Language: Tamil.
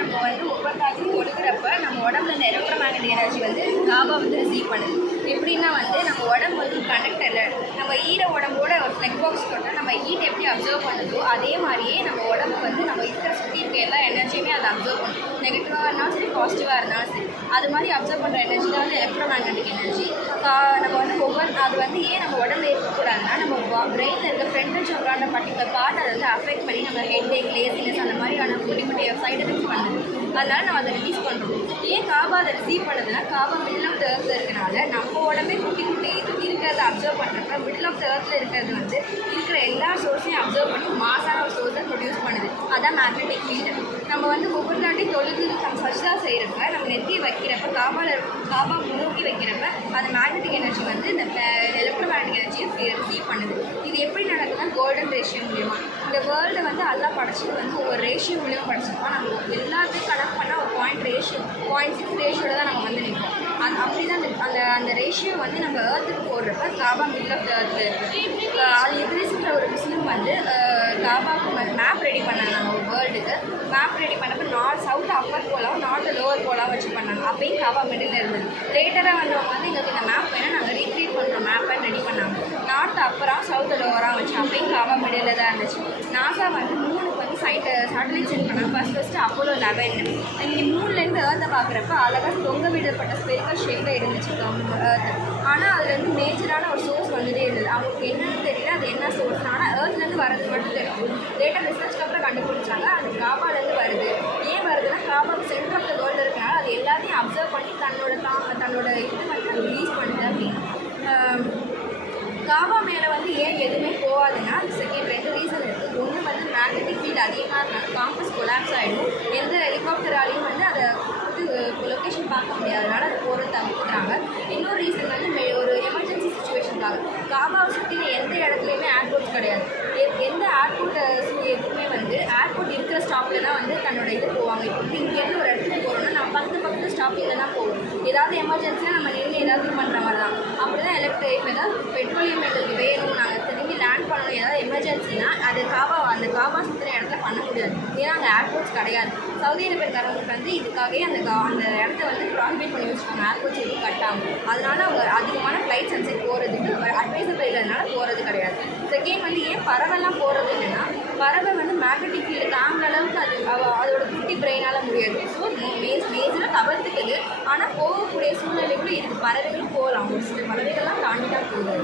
நம்ம வந்து ஒவ்வொரு காலத்தையும் கொடுக்குறப்ப நம்ம உடம்புல இந்த எலக்ட்ரோமேக்னெட்டிக் எனர்ஜி வந்து காபா வந்து ரிசீவ் பண்ணுது. எப்படின்னா வந்து நம்ம உடம்பு வந்து கனெக்டரில் நம்ம ஈர உடம்போட ஒரு ஃப்ளெக் பாக்ஸ் தொட்டால் நம்ம ஹீட் எப்படி அப்சர்வ் பண்ணுதோ அதே மாதிரியே நம்ம உடம்பு வந்து நம்ம இருக்கிற சுற்றி இருக்க எல்லா எனர்ஜியுமே அதை அப்சர்வ் பண்ணும். நெகட்டிவாக இருந்தாலும் சரி, பாசிட்டிவாக இருந்தாலும் சரி, அது மாதிரி அப்சர்வ் பண்ணுற எனர்ஜி தான் வந்து எலக்ட்ரோமேக்னெட்டிக் எனர்ஜி. நம்ம வந்து அது வந்து ஏன் நம்ம உடம்புல இருக்கக்கூடாதுன்னா நம்ம பிரெயினில் இருக்க ஃப்ரண்டல் சக்கரான பர்டிகுலர் பார்ட் அதை வந்து அஃபெக்ட் பண்ணி நம்ம ஹெட்டேக், லேசினஸ் அந்த மாதிரியான குட்டி குட்டி சைடு எஃபெக்ட்ஸ் பண்ணுது. அதனால நம்ம அதை ரிலீஸ் பண்ணுறோம். ஏன் காபா அதை ரிசீவ் பண்ணுதுன்னா காபா மிடில் ஆஃப் த எர்த்தில் இருக்கனால நம்ம உடம்பே குட்டி குட்டி இருக்கிறத அப்சர்வ் பண்ணுறப்ப மிடில் ஆஃப் த எர்த்தில் இருக்கிறது வந்து இருக்கிற எல்லா சோர்ஸையும் அப்சர்வ் பண்ணி மாசான ஒரு சோர்ஸை ப்ரொடியூஸ் பண்ணுது. அதான் மேக்னெட்டிக் ஃபீல்டு. நம்ம வந்து ஒவ்வொரு தாட்டி தொழுது நம்ம சஜ்தா செய்கிறப்ப நம்ம நெத்தியை வைக்கிறப்ப காபா முன்னோக்கி வைக்கிறப்ப அந்த மேக்னெட்டிக் எனர்ஜி வந்து இந்த எலக்ட்ரோமேக்னெட்டிக் எனர்ஜியை ரிசீவ் பண்ணுது. இது எப்படி நடக்குதுன்னா கோல்டன் ரேஷியோ மூலியமா. இந்த வேர்ல்டை வந்து எல்லாம் படைச்சது வந்து ஒரு ரேஷியோ மூலியமாக படைச்சிருக்கோம். நம்ம எல்லாத்தையும் கனெக்ட் பண்ணால் ஒரு 0.6 ரேஷியோவில் தான் நம்ம வந்து நிற்போம். அப்படி தான் அந்த ரேஷியோ வந்து நம்ம ஏர்த்துக்கு போடுறப்ப காபா மிடில் ஆஃப் த எர்த்தில் இருக்குது. அது எதிரிசுன்ற ஒரு முஸ்லீம் வந்து காபாவுக்கு மேப் ரெடி பண்ணாங்க. நம்ம வேர்ல்டுக்கு மேப் ரெடி பண்ணப்போ சவுத் அப்பர் போலாம், நார்த்து லோவர் போலாம் வச்சு பண்ணாங்க. அப்பயும் காபா மிடில் இருந்தது. லேட்டராக வந்தவங்க வந்து எங்களுக்கு இந்த மேப் வேணால் நாங்கள் ரீக்ரியேட் பண்ணுறோம் மேப்பை ரெடி பண்ணாங்க. நார்த்து அப்பராக சவுத்து லோவராக வச்சு அப்பயும் காபா மிடில் தான் இருந்துச்சு. நாசா வந்து மூணுக்கு வந்து சேட்டலைட் சென்ட் பண்ணாங்க. First Apollo 11. இங்கே மூணுலேருந்து ஏர்த்தை பார்க்குறப்ப அழகாக தொங்க விடப்பட்ட ஸ்பெரிக்கல் ஷேப்பில் இருந்துச்சு ஏர்த்து. ஆனால் அதில் வந்து மேஜரான ஒரு சோர்ஸ் வந்துட்டே இருந்தது. அவங்களுக்கு என்னன்னு தெரியல அது என்ன சோர்ஸ். ஆனால் ஏர்த்லேருந்து வரது மட்டும் தெரியும். லேட்டர் ரிசர்ச்க்கு அப்புறம் கண்டுபிடிச்சாங்க அது காபாலேருந்து வருது. ஏன் வருதுன்னா காபாவுக்கு சென்டர் ஆஃப் த வேர்ல்டு இருக்கனால அது எல்லாத்தையும் அப்சர்வ் பண்ணி தன்னோட இது வந்து ரிலீஸ் பண்ணுது. அப்படின்னு காபா மேலே வந்து ஏன் எதுவுமே போகாதுன்னா அது செகண்ட் 2 ரீசன் இருக்குது. ஒன்று வந்து மேக்னெட்டிக் ஃபீல்டு அதிகமாக இருந்தாலும் காம்பஸ் கொலாப்ஸ் ஆகிடும். எந்த ஹெலிகாப்டராலையும் வந்து அதை லொக்கேஷன் பார்க்க முடியாதனால அது போகிறது தவிர்த்துறாங்க. இன்னொரு ரீசன் வந்து ஒரு எமர்ஜென்சி சுச்சுவேஷனுக்காக காபாவை சுற்றின எந்த இடத்துலையுமே ஏர்போர்ட்ஸ் கிடையாது. எந்த ஏர்போர்ட் எதுவுமே வந்து ஏர்போர்ட் இருக்கிற ஸ்டாப்பில் தான் வந்து தன்னோட இது போவாங்க. இப்போ வந்து இங்கேருந்து ஒரு இடத்துக்கு போகிறோம்னா நம்ம பக்கத்து ஸ்டாப்பில் தான் போவோம். ஏதாவது எமர்ஜென்சியாக நம்ம நின்று ஏதாவது பண்ணுற மாதிரி தான். அப்படி தான் இப்போ ஏதாவது பெட்ரோலியம் எங்களுக்கு வேணும், நாங்கள் திரும்பி லேண்ட் பண்ணணும், ஏதாவது எமர்ஜென்சினா அது அந்த காபா சுற்றுற இடத்துல பண்ண முடியாது. ஏன்னா அங்கே ஏர்போர்ட்ஸ் கிடையாது. சவுதி அரேபியக்காரங்களுக்கு வந்து இதுக்காகவே அந்த இடத்த வந்து ப்ராஹிபிட் பண்ணி வச்சுருக்காங்க. ஏர்போர்ட்ஸ் எதுவும் கட்டாமல். அதனால அவங்க அதிகமான ஃப்ளைட் சன்செட் போகிறதுக்கு அட்வைசபிள் இல்லைனால போகிறது கிடையாது. செகண்ட் வந்து ஏன் பறவைலாம் போகிறது இல்லைன்னா பறவை வந்து மேக்னெட்டிக் ஃபீல்டு தாங்குற அளவுக்கு அதோட குட்டி பிரெயினால் முடியாது. ஸோ மேஜராக தவிர்த்துக்குது. ஆனால் போகக்கூடிய சூழ்நிலை கூட இருக்குது. பறவைகளும் போகலாம். ஒரு சில பறவைகள்லாம் தாண்டி தான் போகுது.